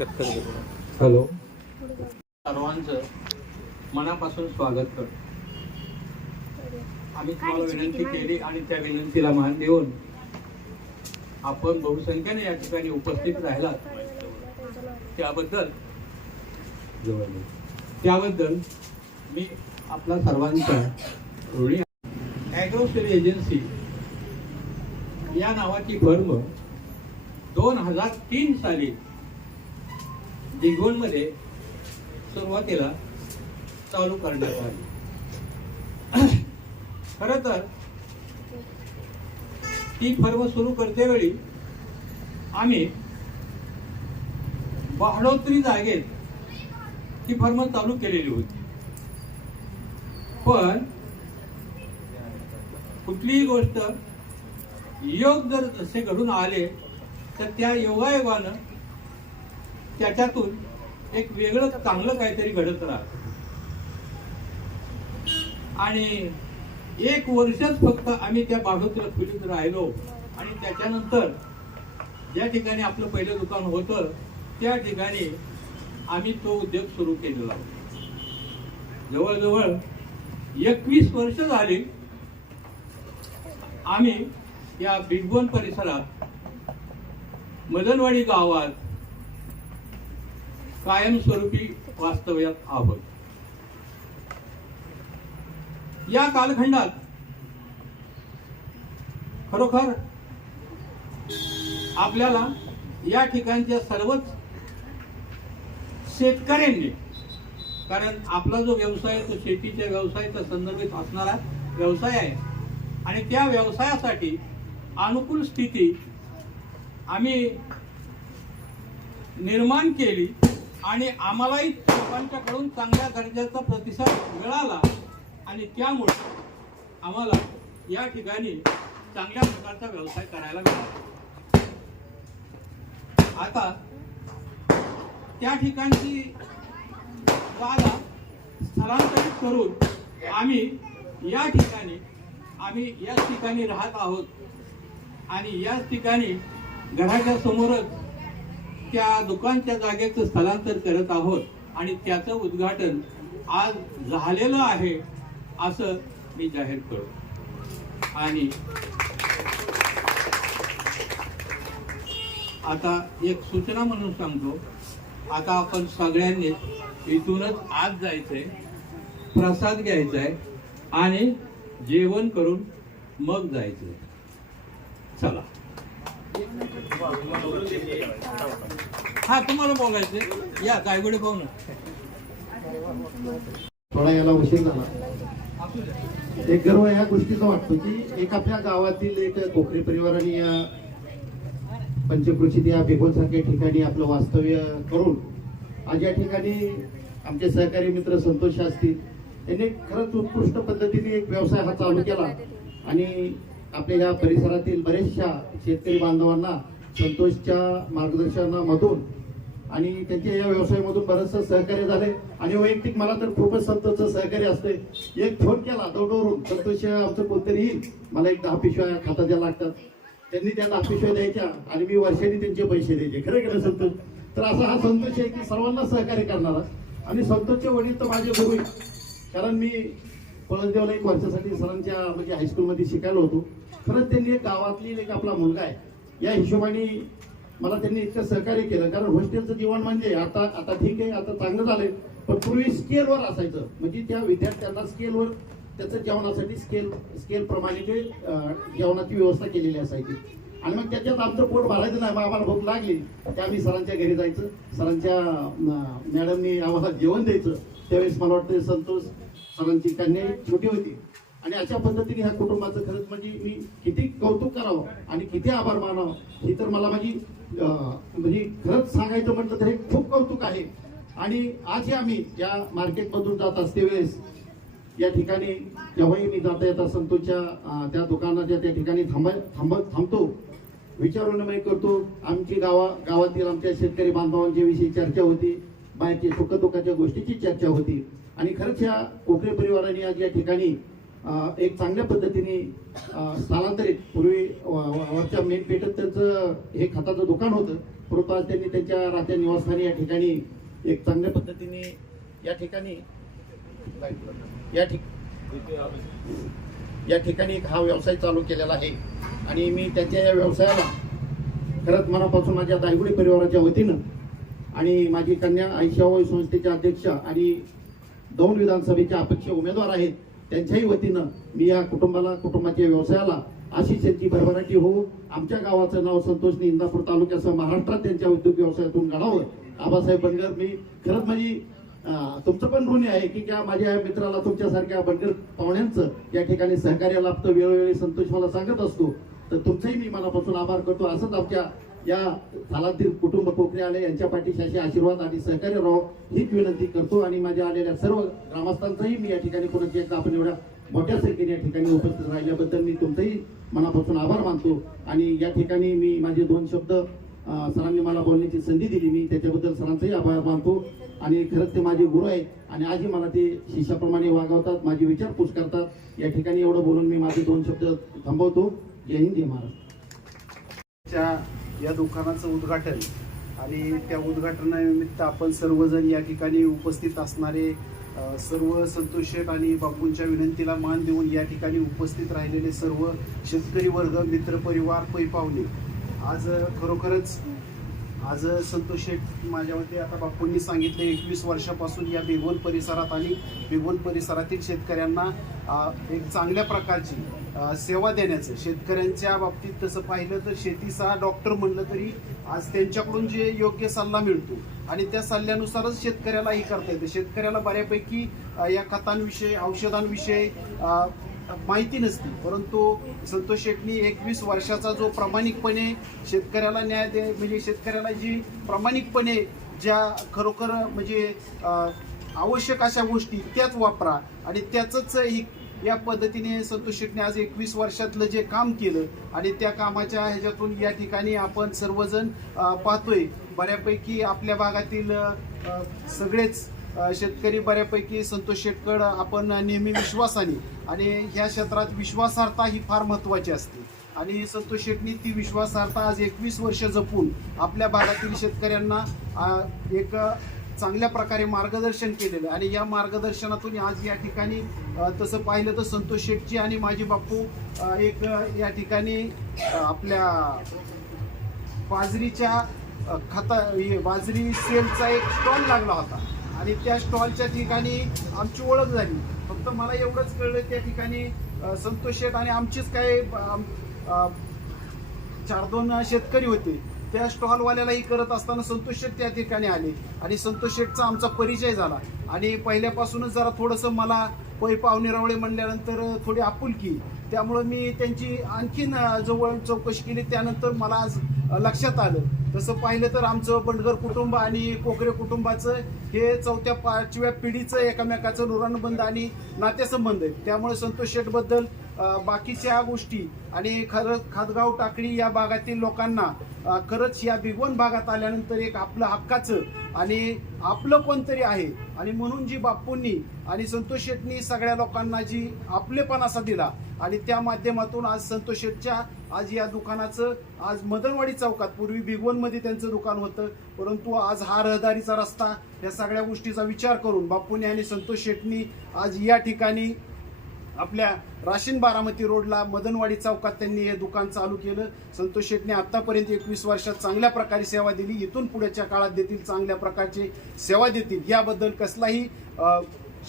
Hello, सर्वांचं मनापासून स्वागत करतो. आम्ही तुम्हाला विनंती केली आणि त्या विनंतीला मान देऊन आपण बहुसंख्येने या ठिकाणी उपस्थित राहिलात त्याबद्दल मी आपला सर्वांचा ऋणी. ॲग्रोसेल एजन्सी या नावाची फर्म 2003 साली दिघोणमध्ये सुरुवातीला चालू करण्यात आली. खरं तर ती फर्म सुरू करतेवेळी आम्ही भाडोत्री जागेत ती फर्म चालू केलेली होती. पण कुठलीही गोष्ट योग जर असे घडून आले तर त्या योगायोगानं त्याच्यातून एक वेगळं चांगलं काहीतरी घडत राहत. आणि 1 वर्षच फक्त आम्ही त्या भाडोत्रीला खुलीत राहिलो आणि त्याच्यानंतर ज्या ठिकाणी आपलं पहिलं दुकान होतं त्या ठिकाणी आम्ही तो उद्योग सुरू केलेला. जवळजवळ 21 वर्ष झाली आम्ही या बिगबोन परिसरात मदनवाडी गावात कायमस्वरूपी वास्तव्यात आहोत. या कालखंडात खरोखर आपल्याला या ठिकाणच्या सर्वच शेतकऱ्यांनी, कारण आपला जो व्यवसाय तो शेतीच्या व्यवसायाचा संदर्भित असणारा व्यवसाय आहे आणि त्या व्यवसायासाठी अनुकूल स्थिती आम्ही निर्माण केली आणि आम्हालाही लोकांच्याकडून चांगल्या दर्जाचा प्रतिसाद मिळाला आणि त्यामुळे आम्हाला या ठिकाणी चांगल्या प्रकारचा व्यवसाय करायला मिळाला. आता त्या ठिकाणची जागा स्थलांतरित करून आम्ही याच ठिकाणी राहत आहोत आणि याच ठिकाणी घराच्या समोरच त्या दुकानच्या जागेचं स्थलांतर करत आहोत आणि त्याचं उद्घाटन आज झालेलं आहे असं मी जाहीर करतो. आणि आता एक सूचना म्हणून सांगतो, आता आपण सगळ्यांनी इथूनच आज जायचंय, प्रसाद घ्यायचाय आणि जेवण करून मग जायचंय. चला. हा, तुम्हाला बोलायचं या गायगुडे पाहू ना. थोडा याला उशीर झाला. एक गर्व या गोष्टीचा वाटतो की एक आपल्या गावातील एक कोकणी परिवाराने या पंचक्रोशीत या बिगोन सारख्या ठिकाणी आपलं वास्तव्य करून आज या ठिकाणी आमचे सहकारी मित्र संतोष शास्त्री यांनी खरंच उत्कृष्ट पद्धतीने एक व्यवसाय हा चालू केला आणि आपल्या या परिसरातील बरेचशा शेतकरी बांधवांना संतोषच्या मार्गदर्शनामधून आणि त्यांच्या या व्यवसायामधून बरंचसं सहकार्य झाले. आणि वैयक्तिक मला तर खूपच संतोषचं सहकार्य असते. एक फोन केला दौडवरून, संतोष आमचं कोणतरी येईल, मला एक 10 पिशव्या खात्यात द्या लागतात. त्यांनी त्या 10 पिशव्या द्यायच्या आणि मी वर्षाने त्यांचे पैसे द्यायचे. खरं केलं संतोष. तर असा हा संतोष आहे की सर्वांना सहकार्य करणारा. आणि संतोषचे वडील तर माझे गुरु आहे, कारण मी पळसदेवला 1 वर्षासाठी सरांच्या म्हणजे हायस्कूलमध्ये शिकायला होतो. खरंच त्यांनी एक गावातली एक आपला मुलगा आहे या हिशोबाने मला त्यांनी इतकं सहकार्य केलं. कारण हॉस्टेलचं जीवन म्हणजे आता ठीक आहे, आता चांगलं झालंय, पण पूर्वी स्केलवर असायचं. म्हणजे त्या विद्यार्थ्यांना स्केलवर त्याचं जेवणासाठी स्केल प्रमाणे ते जेवणाची व्यवस्था केलेली असायची. आणि मग त्याच्यात आमचं पोट भरायचं नाही, मग आम्हाला भूक लागली की आम्ही सरांच्या घरी जायचं, सरांच्या मॅडमनी आम्हाला जेवण द्यायचं. त्यावेळेस मला वाटतं संतोष सरांची कन्या छोटी होती आणि अशा पद्धतीने ह्या कुटुंबाचं खरंच म्हणजे मी किती कौतुक करावं आणि किती आभार मानावं ही तर मला माझी म्हणजे खरंच सांगायचं म्हटलं तर हे खूप कौतुक आहे. आणि आजही आम्ही या मार्केटमधून जात असते वेळेस या ठिकाणी जेव्हाही मी जाता येता संतोषच्या त्या दुकानाच्या त्या ठिकाणी थांबतो, विचारविनिमय करतो. आमची गावातील आमच्या शेतकरी बांधवांच्या विषयी चर्चा होती, बाहेरच्या सुखदुःखाच्या गोष्टीची चर्चा होती. आणि खरंच या कोकणी परिवाराने आज या ठिकाणी एक चांगल्या पद्धतीने स्थलांतरित, पूर्वी वरच्या मेन पेठेत त्यांचं हे खताचं दुकान होतं, परंतु आज त्यांनी त्यांच्या राहत्या निवासस्थानी या ठिकाणी एक चांगल्या पद्धतीने या ठिकाणी हा व्यवसाय चालू केलेला आहे. आणि मी त्यांच्या या व्यवसायाला खरंच मनापासून माझ्या दायगुडे परिवाराच्या वतीनं आणि माझी कन्या आईशाबाई संस्थेच्या अध्यक्ष आणि दौंड विधानसभेचे अपक्ष उमेदवार आहेत त्यांच्याही वतीनं मी या कुटुंबाच्या व्यवसायाला अशीच त्यांची भरभराटी होऊ, आमच्या गावाचं नाव संतोषने इंदापूर तालुक्यासह महाराष्ट्रात त्यांच्या उद्योग व्यवसायातून घडावं. आबासाहेब बनगर, मी खरंच माझी तुमचं पण ऋणी आहे की त्या माझ्या मित्राला तुमच्यासारख्या बनगर पाहुण्यांचं या ठिकाणी सहकार्य लाभतं. वेळोवेळी संतोष मला सांगत असतो, तर तुमचंही मी मनापासून आभार करतो. असंच आमच्या या सालातील कुटुंब कोकणे आले यांच्या पाठीशी असे आशीर्वाद आणि सहकार्य राहो हीच विनंती करतो. आणि माझ्या आलेल्या सर्व ग्रामस्थांचाही मी या ठिकाणी पुन्हा एकदा आपण एवढ्या मोठ्या संख्येने या ठिकाणी उपस्थित राहिल्याबद्दल मी तुमचंही मनापासून आभार मानतो. आणि या ठिकाणी मी माझे 2 शब्द सरांनी मला बोलण्याची संधी दिली, मी त्याच्याबद्दल सरांचाही आभार मानतो. आणि खरंच ते माझे गुरु आहेत आणि आजही मला ते शिष्याप्रमाणे वागवतात, माझी विचारपूस करतात. या ठिकाणी एवढं बोलून मी माझे 2 शब्द थांबवतो. जय हिंद, जय महाराष्ट्र. या दुकानाचं उद्घाटन आणि त्या उद्घाटनानिमित्त आपण सर्वजण या ठिकाणी उपस्थित असणारे सर्व संतोष शेठ आणि बापूंच्या विनंतीला मान देऊन या ठिकाणी उपस्थित राहिलेले सर्व शेतकरी वर्ग, मित्रपरिवार, पैपावले, आज खरोखरच आज संतोष शेठ माझ्या मते आता बापूंनी सांगितले 21 वर्षापासून या भिगवण परिसरात आणि भिगवण परिसरातील शेतकऱ्यांना एक चांगल्या प्रकारची सेवा देण्याचं, शेतकऱ्यांच्या बाबतीत तसं पाहिलं तर शेतीचा डॉक्टर म्हणलं तरी आज त्यांच्याकडून जे योग्य सल्ला मिळतो आणि त्या सल्ल्यानुसारच शेतकऱ्यालाही करता येतं. शेतकऱ्याला बऱ्यापैकी या खतांविषयी, औषधांविषयी माहिती नसते, परंतु संतोष शेठनी 21 वर्षाचा जो प्रामाणिकपणे शेतकऱ्याला न्याय म्हणजे शेतकऱ्याला जी प्रामाणिकपणे ज्या खरोखर म्हणजे आवश्यक अशा गोष्टी त्याच वापरा आणि त्याचंच या पद्धतीने संतोष शेठने आज 21 वर्षातलं जे काम केलं आणि त्या कामाच्या ह्याच्यातून या ठिकाणी आपण सर्वजण पाहतोय बऱ्यापैकी आपल्या भागातील सगळेच शेतकरी बऱ्यापैकी संतोष शेठकडं आपण नेहमी विश्वासाने आणि ह्या क्षेत्रात विश्वासार्हता ही फार महत्त्वाची असते आणि संतोष शेठनी ती विश्वासार्हता आज 21 वर्ष जपून आपल्या भागातील शेतकऱ्यांना एक चांगल्या प्रकारे मार्गदर्शन केलेलं आणि या मार्गदर्शनातून आज या ठिकाणी तसं पाहिलं तर संतोष शेठची आणि माझी बापू एक या ठिकाणी आपल्या बाजरीच्या बाजरी सेलचा एक स्टॉल लागला होता आणि त्या स्टॉलच्या ठिकाणी आमची ओळख झाली. फक्त मला एवढंच कळलं त्या ठिकाणी संतोष शेठ आणि आमचेच काही 4-2 शेतकरी होते. त्या स्टॉलवाल्यालाही करत असताना संतोष शेठ त्या ठिकाणी आले आणि संतोष शेठचा आमचा परिचय झाला आणि पहिल्यापासूनच जरा थोडंसं मला पाहुणे रावळे म्हणल्यानंतर थोडी आपुलकी, त्यामुळं मी त्यांची आणखीन जवळ चौकशी केली. त्यानंतर मला आज लक्षात आलं तसं पाहिलं तर आमचं बंडगर कुटुंब आणि कोकरे कुटुंबाचं हे 4-5व्या पिढीचं एकमेकाचं नुरानुबंध आणि नातेसंबंध आहे. त्यामुळे संतोष शेठबद्दल बाकीच्या गोष्टी आणि खरंच खातगाव टाकळी या भागातील लोकांना खरंच या भिगवण भागात आल्यानंतर एक आपलं हक्काचं आणि आपलं कोणतरी आहे आणि म्हणून जी बापूंनी आणि संतोष शेठनी सगळ्या लोकांना जी आपलेपण असा दिला आणि त्या माध्यमातून आज संतोष शेठच्या आज या दुकानाचं आज मदनवाडी चौकात, पूर्वी भिगवणमध्ये त्यांचं दुकान होतं, परंतु आज हा रहदारीचा रस्ता या सगळ्या गोष्टीचा विचार करून बापूंनी आणि संतोष शेठनी आज या ठिकाणी आपल्या राशीन बारामती रोडला मदनवाडी चौकात त्यांनी हे दुकान चालू केलं. संतोष शेठने आतापर्यंत 21 वर्षात चांगल्या प्रकारे सेवा दिली, इथून पुढच्या काळात देतील, चांगल्या प्रकारची सेवा देतील याबद्दल कसलाही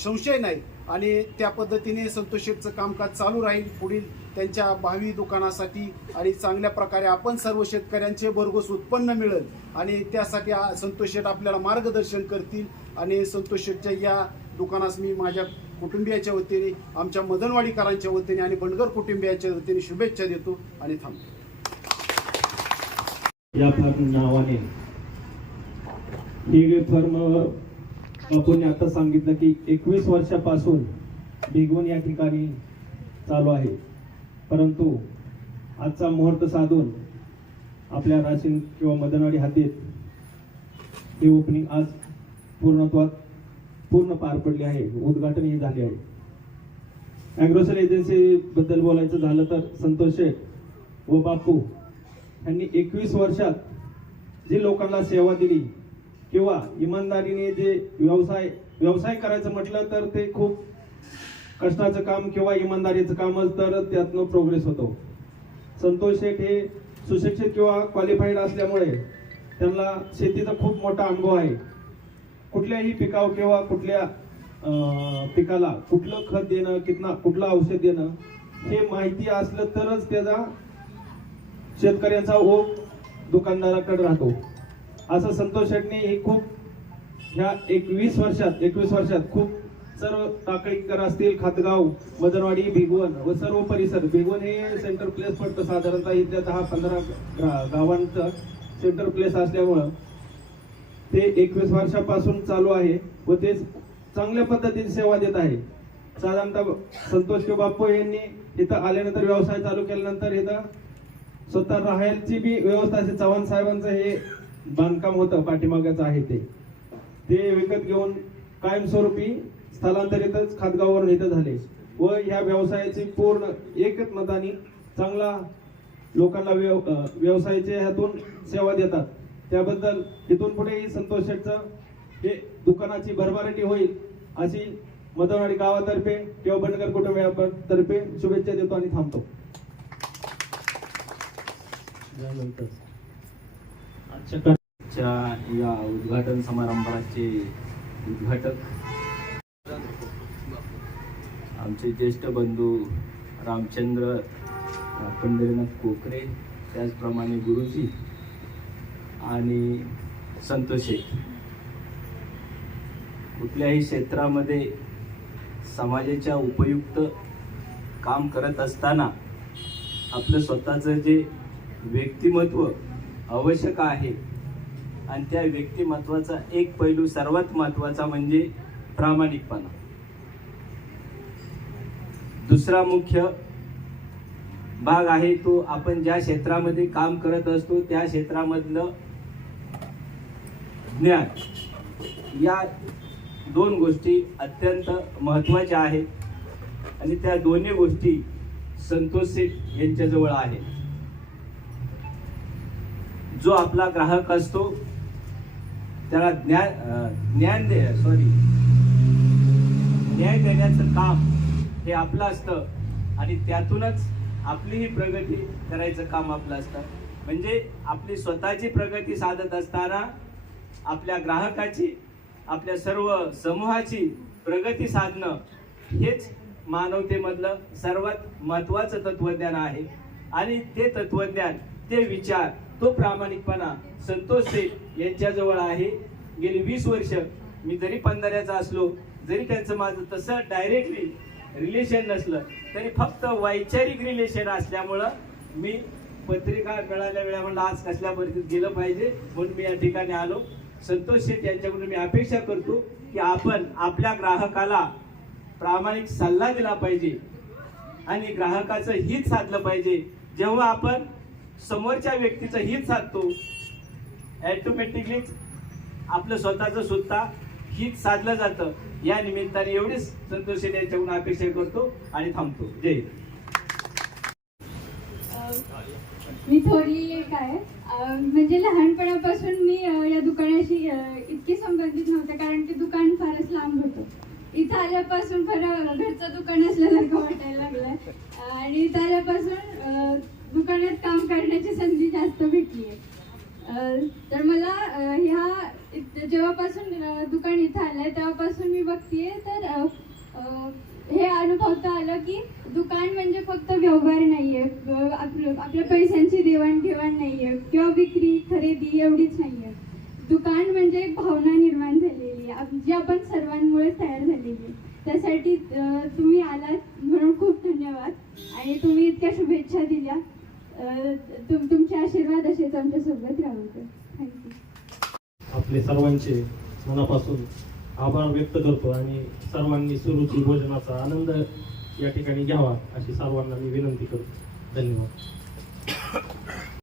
संशय नाही आणि त्या पद्धतीने संतोष शेठचं कामकाज चालू राहील पुढील त्यांच्या भावी दुकानासाठी आणि चांगल्या प्रकारे आपण सर्व शेतकऱ्यांचे भरघोस उत्पन्न मिळेल आणि त्यासाठी संतोष शेठ आपल्याला मार्गदर्शन करतील आणि संतोष शेठच्या या दुकानास मी माझ्या कुटुंबियाच्या वतीने, आमच्या मदनवाडीकरांच्या वतीने आणि बंडगर कुटुंबियाच्या वतीने शुभेच्छा देतो आणि थांबतो. या फर्म नावाने ही फर्म आपण आता सांगितलं की 21 वर्षापासून भिगवण या ठिकाणी चालू आहे, परंतु आजचा मुहूर्त साधून आपल्या राशीन किंवा मदनवाडी हद्दीत ही ओपनिंग आज पूर्ण पार पडली आहे, उद्घाटनही झाले आहे. ॲग्रोसेल एजन्सी बद्दल बोलायचं झालं तर संतोष शेठ व बापू यांनी 21 वर्षात जी लोकांना सेवा दिली किंवा इमानदारीने जे व्यवसाय करायचं म्हटलं तर ते खूप कष्टाचं काम किंवा इमानदारीचं कामच तर त्यातनं प्रोग्रेस होतो. संतोष शेठ हे सुशिक्षित किंवा क्वालिफाईड असल्यामुळे त्यांना शेतीचा खूप मोठा अनुभव आहे. कुठल्याही पिकावर किंवा कुठल्या पिकाला कुठलं खत देणं, कुठलं औषध देणं हे माहिती असलं तरच त्याचा शेतकऱ्यांचा ओघ दुकानदाराकडे राहतो. असं संतोष शेटने हे खूप ह्या 21 वर्षात खूप सर्व टाकळीकर असतील, खातगाव, मदनवाडी, भिगवण व सर्व परिसर. भिगवण हे सेंटर प्लेस पडतं साधारणतः इथल्या 10-15 गावांचं सेंटर प्लेस असल्यामुळं ते 21 वर्षापासून चालू आहे व ते चांगल्या पद्धतीने सेवा देत आहे. साधारणतः संतोष बाप्पू यांनी इथं आल्यानंतर व्यवसाय चालू केल्यानंतर इथं स्वतः राहायची बी व्यवस्था असे चव्हाण साहेबांचं हे बांधकाम होतं पाठीमागाचं आहे ते विकत घेऊन कायमस्वरूपी स्थलांतरितच खातगाववरून इथं झाले व ह्या व्यवसायाची पूर्ण एकच मताने चांगला लोकांना व्यवसायाच्या ह्यातून सेवा देतात. त्याबद्दल इथून पुढेही संतोष शेठचं हे दुकानाची भरभराटी होईल अशी मदनवाडी गावातर्फे किंवा बंडगर कुटुंबियातर्फे शुभेच्छा देतो आणि थांबतो. आजच्या या उद्घाटन समारंभाचे उद्घाटक आमचे ज्येष्ठ बंधू रामचंद्र पंढरीनाथ कोकरे, त्याचप्रमाणे गुरुजी आणि संतोष शेठ. कुठल्याही क्षेत्रामध्ये समाजाच्या उपयुक्त काम करत असताना आपलं स्वतःचं जे व्यक्तिमत्व आवश्यक आहे आणि त्या व्यक्तिमत्वाचा एक पैलू सर्वात महत्त्वाचा म्हणजे प्रामाणिकपणा. दुसरा मुख्य भाग आहे तो आपण ज्या क्षेत्रामध्ये काम करत असतो त्या क्षेत्रामधलं ज्ञान. या दोन गोष्टी अत्यंत महत्त्वाच्या आहेत आणि त्या दोन्ही गोष्टी संतोष शेठ यांच्याजवळ आहेत. जो आपला ग्राहक असतो त्याला न्याय देण्याचं काम हे आपलं असतं आणि त्यातूनच आपलीही प्रगती करायचं काम आपलं असतं. म्हणजे आपली स्वतःची प्रगती साधत असताना आपल्या ग्राहकाची, आपल्या सर्व समूहाची प्रगती साधणं हेच मानवतेमधलं सर्वात महत्त्वाचं तत्वज्ञान आहे. आणि ते तत्वज्ञान, ते विचार, तो प्रामाणिकपणा संतोष शेठ यांच्याजवळ आहे. गेली 20 वर्ष मी जरी पंधऱ्याचा असलो, जरी त्यांचं माझं तसं डायरेक्टली रिलेशन नसलं तरी फक्त वैचारिक रिलेशन असल्यामुळं मी पत्रिका मिळाल्या वेळा म्हणलं आज कसल्या परिस्थितीत गेलं पाहिजे म्हणून मी या ठिकाणी आलो. संतोष शेठ यांच्याकडून मी अपेक्षा करतो की आपण आपल्या ग्राहकाला प्रामाणिक सल्ला दिला पाहिजे आणि ग्राहकाचं हित साधलं पाहिजे. जेव्हा आपण समोरच्या व्यक्तीचं हित साधतो ऑटोमॅटिकली आपलं स्वतःचं सुद्धा हित साधलं जातं. या निमित्ताने एवढीच संतोष शेठ यांच्याकडून अपेक्षा करतो आणि थांबतो. जय हिंद. मी थोडी काय म्हणजे लहानपणापासून मी या दुकानाशी इतकी संबंधित नव्हते कारण ते दुकान फारच लांब होतं. इथं आल्यापासून खरं घरचं दुकान असल्यासारखं वाटायला लागलंय आणि इथं आल्यापासून दुकानात काम करण्याची संधी जास्त भेटली आहे. तर मला जेव्हापासून दुकान इथं आलंय तेव्हापासून मी बघतीये तर हे अनुभवता आलं की दुकान म्हणजे फक्त व्यवहार नाहीये, आपल्या पैशांची देवाणघेवाण नाहीये किंवा विक्री खरेदी एवढीच नाहीये. दुकान म्हणजे एक भावना निर्माण झालेली आहे जी आपण सर्वांमुळे तयार झालेली आहे. त्यासाठी तुम्ही आलात म्हणून खूप धन्यवाद आणि तुम्ही इतक्या शुभेच्छा दिल्या. तुमचे आशीर्वाद असेच आमच्या सोबत राहू. थँक्यू. आपले सर्वांचे मनापासून आभार व्यक्त करतो आणि सर्वांनी सुरुची भोजनाचा आनंद या ठिकाणी घ्यावा अशी सर्वांना मी विनंती करतो. धन्यवाद.